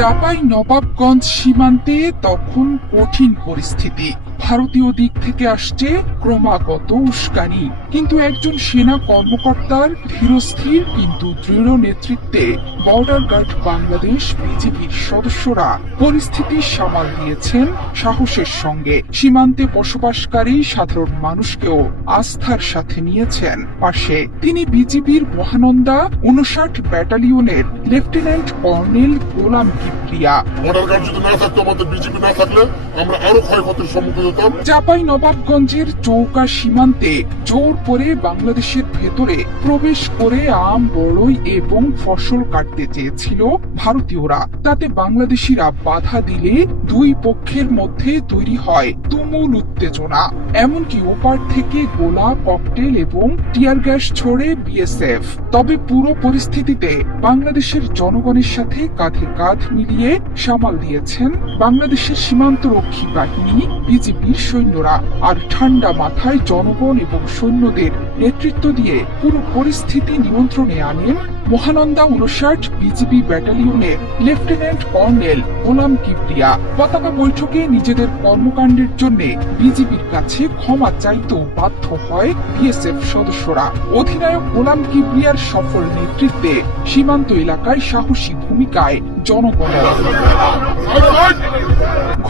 চাঁপাইনবাবগঞ্জ সীমান্তে তখন কঠিন পরিস্থিতি। ভারতীয় দিক থেকে আসছে ক্রমাগত উস্কানি, কিন্তু একজন সেনা কর্মকর্তার ধীরস্থির কিন্তু দৃঢ় নেতৃত্বে বর্ডার গার্ড বাংলাদেশ বিজিবির সদস্যরা পরিস্থিতি সামাল দিয়েছেন সাহসের সঙ্গে। সীমান্তে বসবাসকারী সাধারণ মানুষকেও আস্থার সাথে নিয়েছেন পাশে। তিনি বিজিবির মহানন্দা ৫৯ ব্যাটালিয়নের লেফটেন্যান্ট কর্নেল গোলাম কিবরিয়া। বর্ডার গার্ড যদি না থাকতো, আমাদের বিজিবি না থাকলে আমরা আরো ক্ষয়ক্ষতির সম্মুখীন হতাম। চাঁপাইনবাবগঞ্জের চৌকা সীমান্তে জোর করে বাংলাদেশের ভেতরে প্রবেশ করে আম, বড়ই এবং ফসল কাটতে চেয়েছিল ভারতীয়রা। তাতে বাংলাদেশিরা বাধা দিলে দুই পক্ষের মধ্যে তৈরি হয় তুমুল উত্তেজনা। এমনকি ওপার থেকে গোলা, ককটেল এবং টিয়ার গ্যাস ছোড়ে বিএসএফ। তবে পুরো পরিস্থিতিতে বাংলাদেশের জনগণের সাথে কাঁধে কাঁধ মিলিয়ে সামাল দিয়েছেন বাংলাদেশের সীমান্তরক্ষী বাহিনী বিজিবির সৈন্যরা। আর ঠান্ডা মাথায় জনগণ এবং সৈন্যদের নেতৃত্ব দিয়ে পুরো পরিস্থিতি নিয়ন্ত্রণে আনেন মহানন্দা ৫৯ বিজিবি ব্যাটালিয়নের লেফটেন্যান্ট কর্নেল গোলাম কিবরিয়া। পতাকা বৈঠকে নিজেদের কর্মকাণ্ডের জন্য বিজিবির কাছে ক্ষমা চাইতেও বাধ্য হয় বিএসএফ সদস্যরা। অধিনায়ক গোলাম কিবরিয়ার সফল নেতৃত্বে সীমান্ত এলাকায় সাহসী ভূমিকায় জনগণের।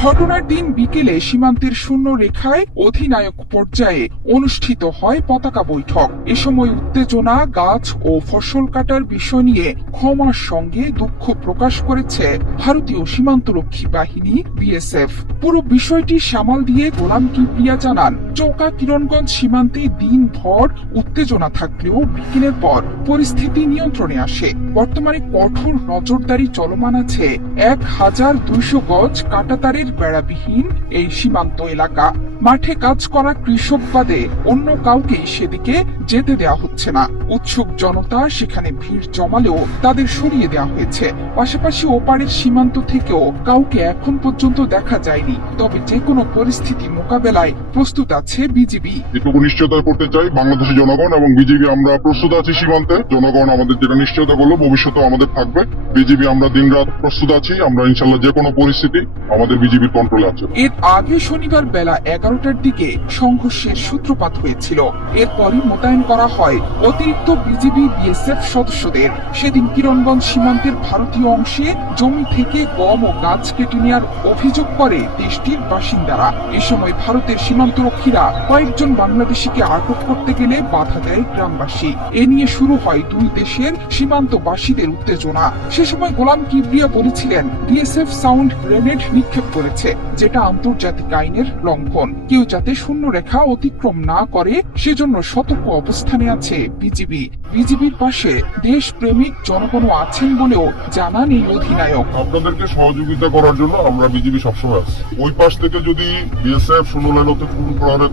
ঘটনার দিন বিকেলে সীমান্তের শূন্য রেখায় অধিনায়ক পর্যায়ে অনুষ্ঠিত হয় পতাকা বৈঠক। এ সময় উত্তেজনা, গাছ ও ফসল কাটার বিষয় নিয়ে ক্ষমার সঙ্গে দুঃখ প্রকাশ করেছে ভারতীয় সীমান্তরক্ষী বাহিনী বিএসএফ। পুরো বিষয়টি সামাল দিয়ে গোলাম কিবরিয়া জানান, চৌকা কিরণগঞ্জ সীমান্তে দিনভর উত্তেজনা থাকলেও বিকেলের পর পরিস্থিতি নিয়ন্ত্রণে আসে। বর্তমানে কঠোর নজরদারি চলমান আছে ১,২০০ গজ কাঁটাতারের বেড়াবিহীন এই সীমান্ত এলাকা। মাঠে কাজ করা কৃষক বাদে অন্য কাউকে সেদিকে যেতে দেওয়া হচ্ছে না। উৎসুক জনতা সেখানে ভিড় জমালেও তাদের সরিয়ে দেওয়া হয়েছে। পাশাপাশি ওপারের সীমান্ত থেকেও কাউকে এখন পর্যন্ত দেখা যায়নি। তবে যে কোনো পরিস্থিতি মোকাবেলায় প্রস্তুত আছে বিজিবি। এটুকু নিশ্চয়তা করতে চাই বাংলাদেশের জনগণ এবং বিজিবি আমরা প্রস্তুত আছি। সীমান্তে জনগণ আমাদের যেটা নিশ্চয়তা করলো ভবিষ্যতেও আমাদের থাকবে। বিজিবি আমরা দিনরাত প্রস্তুত আছি। আমরা ইনশাল্লাহ যে কোনো পরিস্থিতি আমাদের বিজিবির কন্ট্রোলে আছে। এর আগে শনিবার বেলা ১১টার দিকে সংঘর্ষের সূত্রপাত হয়েছিল। এরপরই মোতায়েন করা হয় অতিরিক্ত বিজিবি বিএসএফ সদস্যদের। সেদিন কিরণগঞ্জ সীমান্তের ভারতীয় অংশে জমি থেকে গম ও গাছ কেটে নেওয়ার অভিযোগ করে দেশটির বাসিন্দারা। এ সময় ভারতের সীমান্তরক্ষীরা কয়েকজন বাংলাদেশিকে আটক করতে গেলে বাধা দেয় গ্রামবাসী। এ নিয়ে শুরু হয় দুই দেশের সীমান্তবাসীদের উত্তেজনা। সে সময় গোলাম কিবরিয়া বলেছিলেন, বিএসএফ সাউন্ড গ্রেনেড নিক্ষেপ করেছে, যেটা আন্তর্জাতিক আইনের লঙ্ঘন। কেউ যাতে শূন্য রেখা অতিক্রম না করে সেজন্য সতর্ক অবস্থানে আছে বিজিবি। বিজিবির পাশে দেশপ্রেমিক জনগণও আছেন বলেও জানান এই অধিনায়ক। আপনাদেরকে সহযোগিতা করার জন্য আমরা বিজিবি সবসময় আছি। ওই পাশ থেকে যদি বিএসএফ শূন্য লাইন অতিক্রম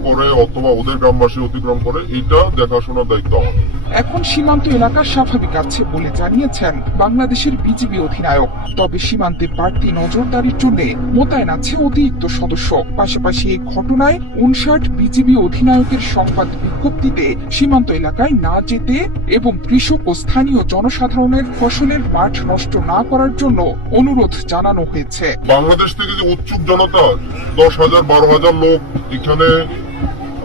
করে অথবা ওদের গ্রামবাসী অতিক্রম করে, এটা দেখাশোনার দায়িত্ব আমাদের। এখন সীমান্ত এলাকা স্বাভাবিক আছে বলে জানিয়েছেন বাংলাদেশের বিজিবি অধিনায়ক। তবে সীমান্তে বাড়তি নজরদারির জন্য মোতায়েন আছে অতিরিক্ত সদস্য। পাশাপাশি এই ঘটনায় ৫৯ বিজিবি অধিনায়কের সংবাদ বিজ্ঞপ্তিতে সীমান্ত এলাকায় না যেতে এবং কৃষক ও স্থানীয় জনসাধারণের ফসলের মাঠ নষ্ট না করার জন্য অনুরোধ জানানো হয়েছে। বাংলাদেশ থেকে যে উৎসুক জনতা ১০,০০০ ১২,০০০ লোক এখানে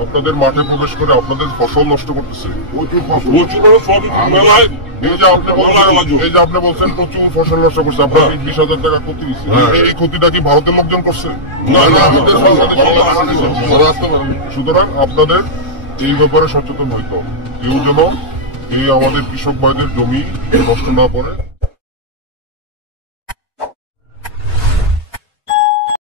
আপনাদের মাঠে প্রবেশ করে আপনাদের ফসল নষ্ট করতেছে। এই যে আপনি বলছেন প্রচুর ফসল নষ্ট করছে, আপনার ২০,০০০ টাকা ক্ষতি দিচ্ছে। এই ক্ষতিটা কি ভারতের লোকজন করছে? সুতরাং আপনাদের এই ব্যাপারে সচেতন হইতে হবে। কেউ যেন এই আমাদের কৃষক ভাইদের জমি নষ্ট না করে।